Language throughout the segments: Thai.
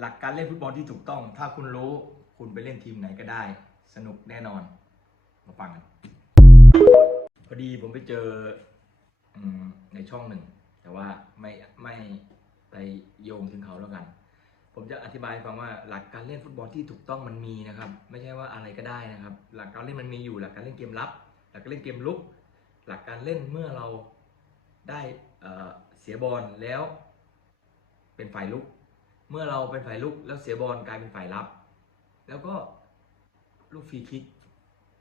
หลักการเล่นฟุตบอลที่ถูกต้อง ถ้าคุณรู้คุณไปเล่นทีมไหนก็ได้ สนุกแน่นอน มาฟังกันพอดีผมไปเจออในช่องหนึ่ง แต่ว่าไม่ไม่ไปโยงถึงเขาแล้วกัน ผมจะอธิบายฟังว่าหลักการเล่นฟุตบอลที่ถูกต้องมันมีนะครับ ไม่ใช่ว่าอะไรก็ได้นะครับ หลักการเล่นมันมีอยู่หลักการเล่นเกมรับ หลักการเล่นเกมลุก หลักการเล่นเมื่อเราได้เเสียบอลแล้วเป็นฝ่ายลุก เมื่อเราเป็นฝ่ายลุกแล้วเสียบอลกลายเป็นฝ่ายรับ แล้วก็ลูกฟรีคิก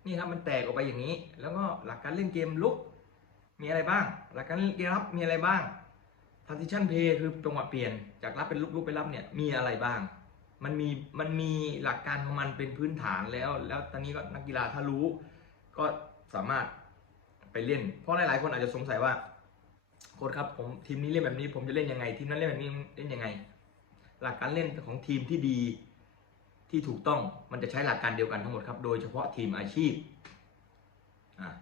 นี่ครับมันแตกออกไปอย่างนี้ แล้วก็หลักการเล่นเกมลุกมีอะไรบ้าง หลักการเล่นเกมรับมีอะไรบ้าง transition play คือจังหวะเปลี่ยนจากรับเป็นลุกลุกไปรับเนี่ยมีอะไรบ้าง มันมีมันมีหลักการของมันเป็นพื้นฐานแล้ว แล้วตอนนี้ก็นักกีฬาถ้ารู้ ก็สามารถไปเล่น เพราะหลายๆคนอาจจะสงสัยว่าโค้ชครับผมทีมนี้เล่นแบบนี้ ผมจะเล่นยังไง ทีมนั้นเล่นแบบนี้เล่นยังไง หลักการเล่นของทีมที่ดีที่ถูกต้องมันจะใช้หลักการเดียวกันทั้งหมดครับ โดยเฉพาะทีมอาชีพ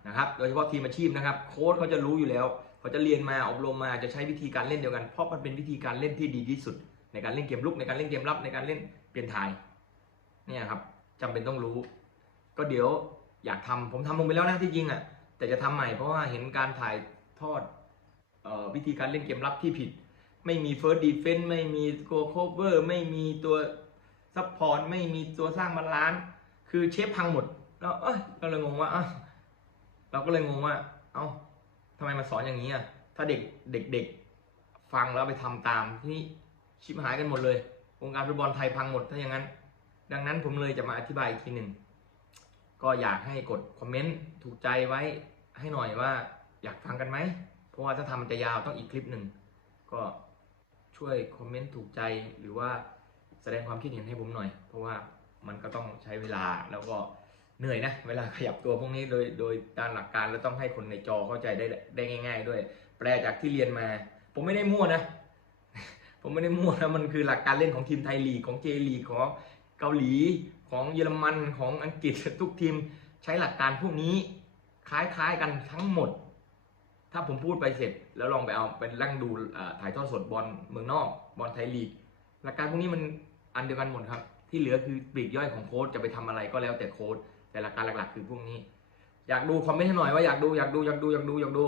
นะครับ โดยเฉพาะทีมอาชีพนะครับ โค้ชเขาจะรู้อยู่แล้วเขาจะเรียนมาอบรมมาจะใช้วิธีการเล่นเดียวกัน เพราะมันเป็นวิธีการเล่นที่ดีที่สุด ในการเล่นเกมลุกในการเล่นเกมรับในการเล่นเปลี่ยนทายเนี่ยครับจำเป็นต้องรู้ ก็เดี๋ยวอยากทำผมทำลงไปแล้วนะที่จริงอะแต่จะทำใหม่เพราะว่าเห็นการถ่ายทอดออวิธีการเล่นเกมรับที่ผิด ไม่มี first defense ไม่มีตัว cover ไม่มีตัว support ไม่มีตัวสร้างบาลานซ์คือเชฟพังหมดแล้วเอ้ยก็เลยงงว่าอ้าเราก็เลยงงว่า เอ้าทำไมมาสอนอย่างนี้อะถ้าเด็กเด็กเด็กฟังแล้วไปทำตามที่นี่ชิบหายกันหมดเลยวงการฟุตบอลไทยพังหมดถ้าอย่างนั้น ดังนั้นผมเลยจะมาอธิบายอีกทีหนึ่งก็อยากให้กดคอมเมนต์ถูกใจไว้ให้หน่อยว่าอยากฟังกันไหมเพราะว่าถ้าทำมันจะยาวต้องอีกคลิปหนึ่งก็ ช่วยคอมเมนต์ถูกใจหรือว่าแสดงความคิดเห็นให้ผมหน่อย เพราะว่ามันก็ต้องใช้เวลาแล้วก็เหนื่อยนะเวลาขยับตัวพวกนี้โดยโดยตามหลักการแล้วต้องให้คนในจอเข้าใจได้ได้ง่าย ๆ ด้วย แปลจากที่เรียนมา ผมไม่ได้มั่วนะ ผมไม่ได้มั่วนะมันคือหลักการเล่นของทีมไทยลีกของเจลีกของเกาหลีของเยอรมันของอังกฤษทุกทีมใช้หลักการพวกนี้คล้ายๆกันทั้งหมด ถ้าผมพูดไปเสร็จแล้วลองไปเอาไปนั่งดูถ่ายทอดสดบอลเมืองนอกบอลไทยลีกหลักการพวกนี้มันอันเดียวกันหมดครับ ที่เหลือคือปลีกย่อยของโค้ดจะไปทำอะไรก็แล้วแต่โค้ดแต่หลักการหลักๆ คือพวกนี้ อยากดูคอมเมนต์ให้หน่อยว่าอยากดูอยากดูอยากดูอยากดูอยากดู